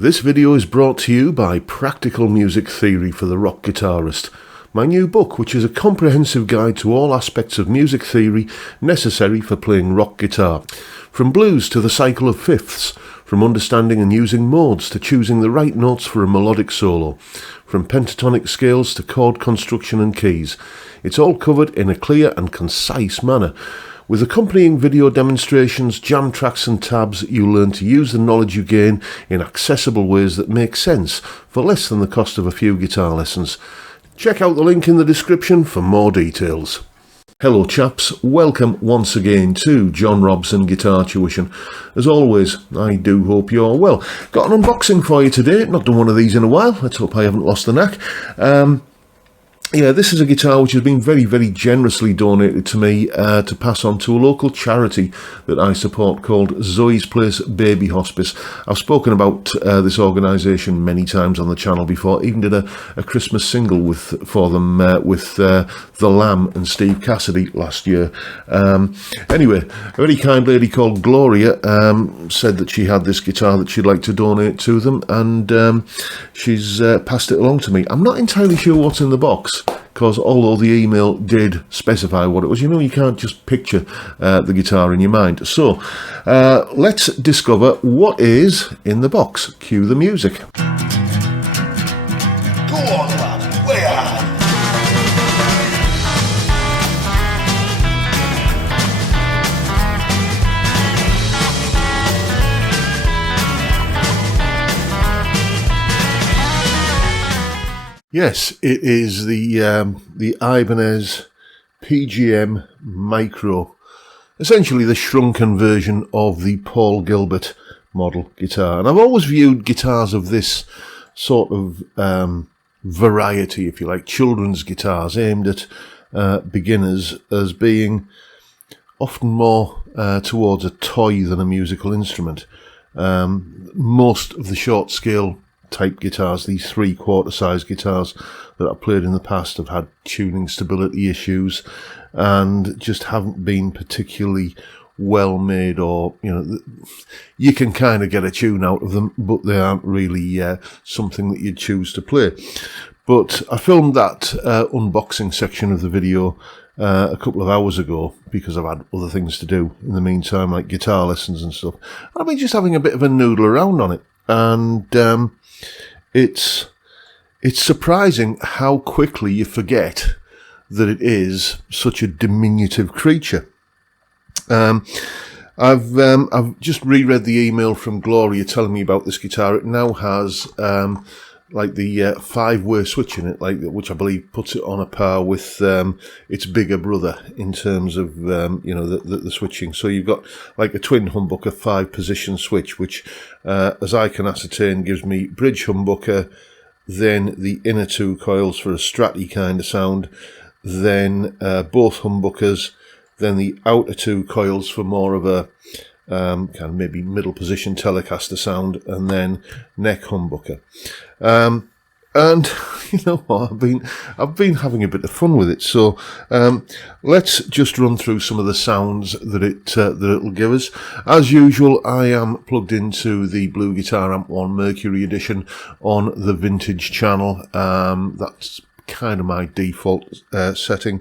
This video is brought to you by Practical Music Theory for the Rock Guitarist, my new book, which is a comprehensive guide to all aspects of music theory necessary for playing rock guitar. From blues to the cycle of fifths, from understanding and using modes to choosing the right notes for a melodic solo, from pentatonic scales to chord construction and keys. It's all covered in a clear and concise manner. With accompanying video demonstrations, jam tracks and tabs, you'll learn to use the knowledge you gain in accessible ways that make sense for less than the cost of a few guitar lessons. Check out the link in the description for more details. Hello chaps, welcome once again to John Robson Guitar Tuition. As always, I do hope you're well. Got an unboxing for you today, not done one of these in a while, let's hope I haven't lost the knack. This is a guitar which has been very, very generously donated to me to pass on to a local charity that I support called Zoe's Place Baby Hospice. I've spoken about this organisation many times on the channel before, even did a Christmas single for them with The Lamb and Steve Cassidy last year. Anyway, a very kind lady called Gloria said that she had this guitar that she'd like to donate to them, and she's passed it along to me. I'm not entirely sure what's in the box, because although the email did specify what it was, you can't just picture the guitar in your mind. So let's discover what is in the box. Cue the music. Go on, lad, way ahead. Yes, it is the Ibanez PGM Mikro, essentially the shrunken version of the Paul Gilbert model guitar. And I've always viewed guitars of this sort of variety, if you like, children's guitars aimed at beginners, as being often more towards a toy than a musical instrument. Most of the short scale type guitars, these 3/4 size guitars that I've played in the past, have had tuning stability issues and just haven't been particularly well made, or you can kind of get a tune out of them, but they aren't really something that you'd choose to play. But I filmed that unboxing section of the video a couple of hours ago because I've had other things to do in the meantime, like guitar lessons and stuff. I've been just having a bit of a noodle around on it, and it's surprising how quickly you forget that it is such a diminutive creature. I've just reread the email from Gloria telling me about this guitar. It now has like the 5-way switch in it, which I believe puts it on a par with its bigger brother in terms of the switching. So you've got like a twin humbucker 5-position switch, which as I can ascertain gives me bridge humbucker, then the inner 2 coils for a stratty kind of sound, then both humbuckers, then the outer 2 coils for more of a kind of maybe middle position Telecaster sound, and then neck humbucker. And you know what, I've been having a bit of fun with it. So let's just run through some of the sounds that it'll give us. As usual, I am plugged into the Blue Guitar Amp 1 Mercury Edition on the Vintage channel. That's kind of my default setting.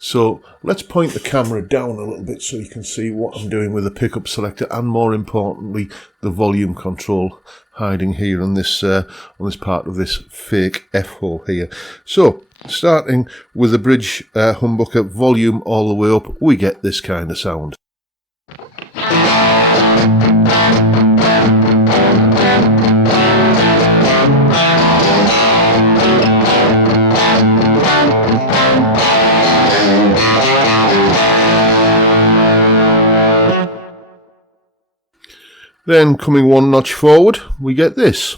So let's point the camera down a little bit so you can see what I'm doing with the pickup selector, and more importantly the volume control hiding here on this part of this fake F-hole here. So starting with the bridge humbucker, volume all the way up, we get this kind of sound. Then coming one notch forward, we get this.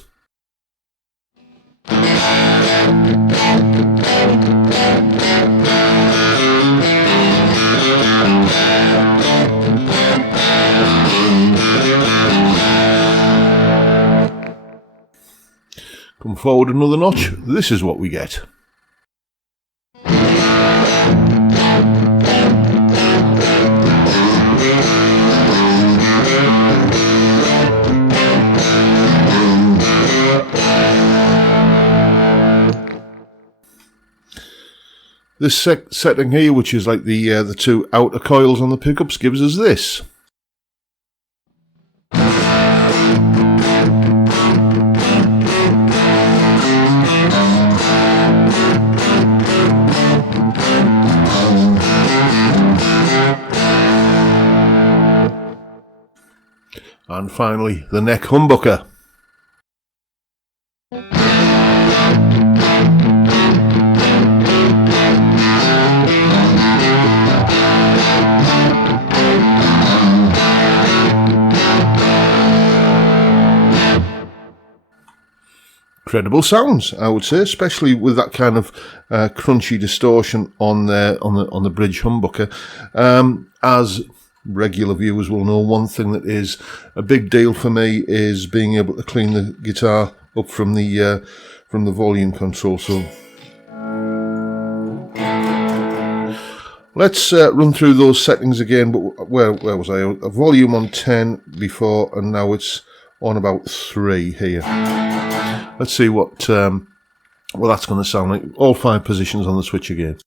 Come forward another notch, this is what we get. This setting here, which is like the two outer coils on the pickups, gives us this. And finally, the neck humbucker. Incredible sounds, I would say, especially with that kind of crunchy distortion on the bridge humbucker. As regular viewers will know, one thing that is a big deal for me is being able to clean the guitar up from the volume control. So let's run through those settings again. But where was I? A volume on 10 before, and now it's on about 3 here. Let's see what that's going to sound like. All 5 positions on the switch again.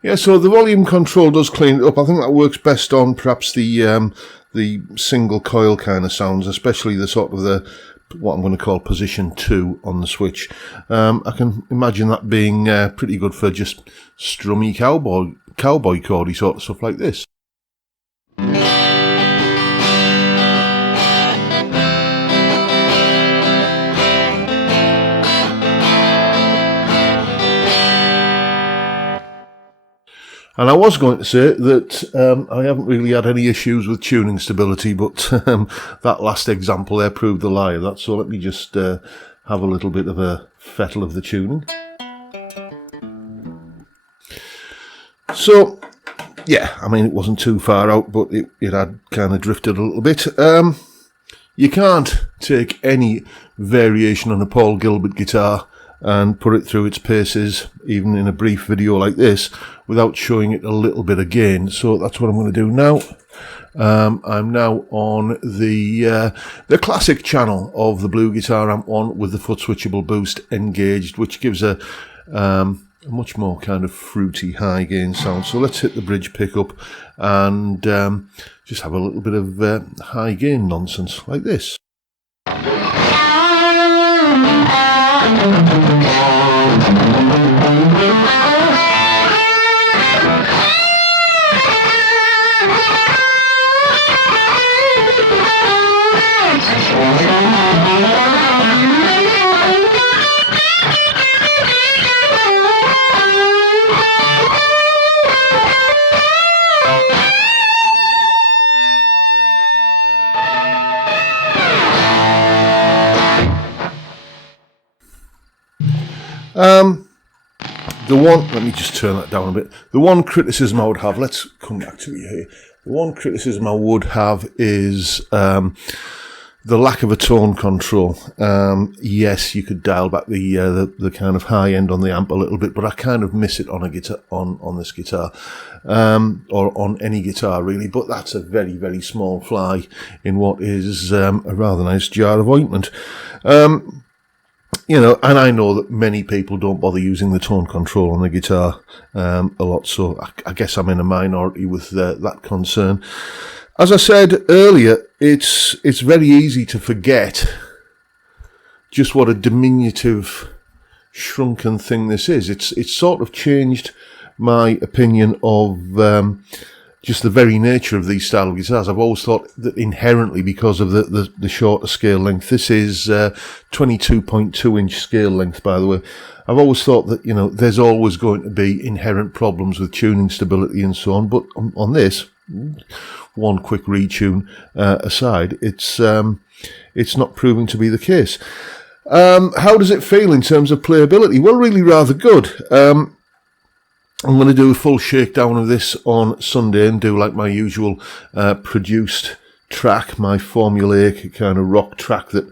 Yeah, so the volume control does clean it up. I think that works best on perhaps the single coil kind of sounds, especially the sort of what I'm going to call position 2 on the switch. I can imagine that being pretty good for just strummy cowboy chordy sort of stuff like this. And I was going to say that I haven't really had any issues with tuning stability, but that last example there proved the lie of that. So let me just have a little bit of a fettle of the tuning. So, yeah, I mean, it wasn't too far out, but it had kind of drifted a little bit. You can't take any variation on a Paul Gilbert guitar and put it through its paces, even in a brief video like this, without showing it a little bit again. So that's what I'm going to do now. I'm now on the classic channel of the Blue Guitar Amp 1 with the foot switchable boost engaged, which gives a much more kind of fruity high gain sound. So let's hit the bridge pickup and just have a little bit of high gain nonsense like this. Let me just turn that down a bit. The one criticism I would have, let's come back to it here. The one criticism I would have is the lack of a tone control. Yes, you could dial back the kind of high end on the amp a little bit, but I kind of miss it on a guitar, on this guitar, or on any guitar really. But that's a very, very small fly in what is a rather nice jar of ointment. You know, and I know that many people don't bother using the tone control on the guitar a lot, so I guess I'm in a minority with that concern. As I said earlier, it's very easy to forget just what a diminutive, shrunken thing this is. It's sort of changed my opinion of just the very nature of these style of guitars. I've always thought that inherently, because of the shorter scale length, this is 22.2 inch scale length, by the way. I've always thought that, you know, there's always going to be inherent problems with tuning stability and so on. But on this, one quick retune aside, it's not proving to be the case. How does it feel in terms of playability? Well, really rather good. I'm going to do a full shakedown of this on Sunday and do like my usual produced track, my formulaic kind of rock track that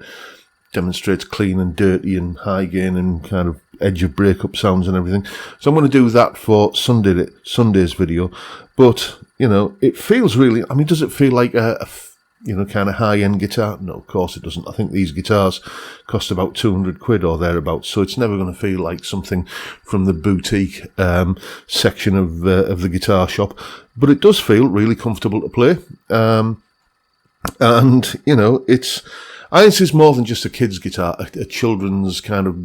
demonstrates clean and dirty and high gain and kind of edge of breakup sounds and everything. So I'm going to do that for Sunday's video. But, you know, it feels really, I mean, does it feel like a you know, kind of high-end guitar? No, of course it doesn't. I think these guitars cost about 200 quid or thereabouts, so it's never going to feel like something from the boutique section of the guitar shop. But it does feel really comfortable to play. And, you know, I think it's more than just a kid's guitar, a children's kind of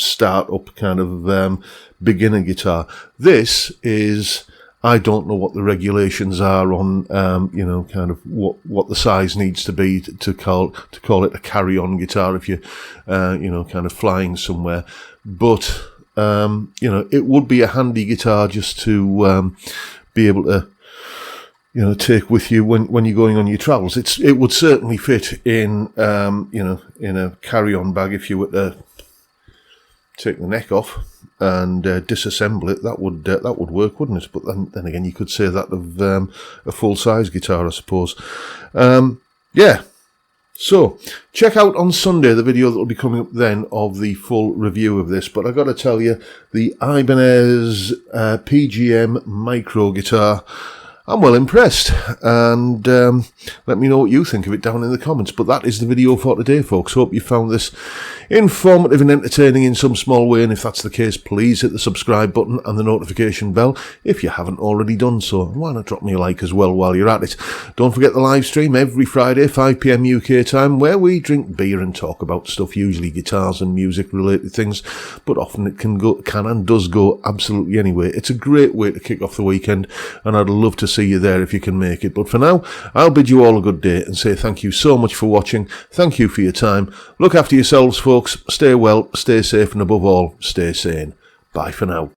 start-up kind of beginner guitar. This is, I don't know what the regulations are on, you know, kind of what the size needs to be to call it a carry-on guitar if you, you know, kind of flying somewhere. But, you know, it would be a handy guitar just to be able to, you know, take with you when you're going on your travels. It would certainly fit in, you know, in a carry-on bag if you were to take the neck off and disassemble it. That would work, wouldn't it? But then again, you could say that of a full-size guitar, I suppose. Yeah. So check out on Sunday the video that will be coming up then of the full review of this. But I got to tell you, the Ibanez PGM Mikro guitar, I'm well impressed, and let me know what you think of it down in the comments. But that is the video for today, folks. Hope you found this informative and entertaining in some small way, and if that's the case, please hit the subscribe button and the notification bell if you haven't already done so. Why not drop me a like as well while you're at it? Don't forget the live stream every Friday, 5 PM UK time, where we drink beer and talk about stuff, usually guitars and music related things, but often it can and does go absolutely anywhere. It's a great way to kick off the weekend, and I'd love to see you there if you can make it. But for now, I'll bid you all a good day and say thank you so much for watching. Thank you for your time. Look after yourselves, folks. Stay well, stay safe, and above all, stay sane. Bye for now.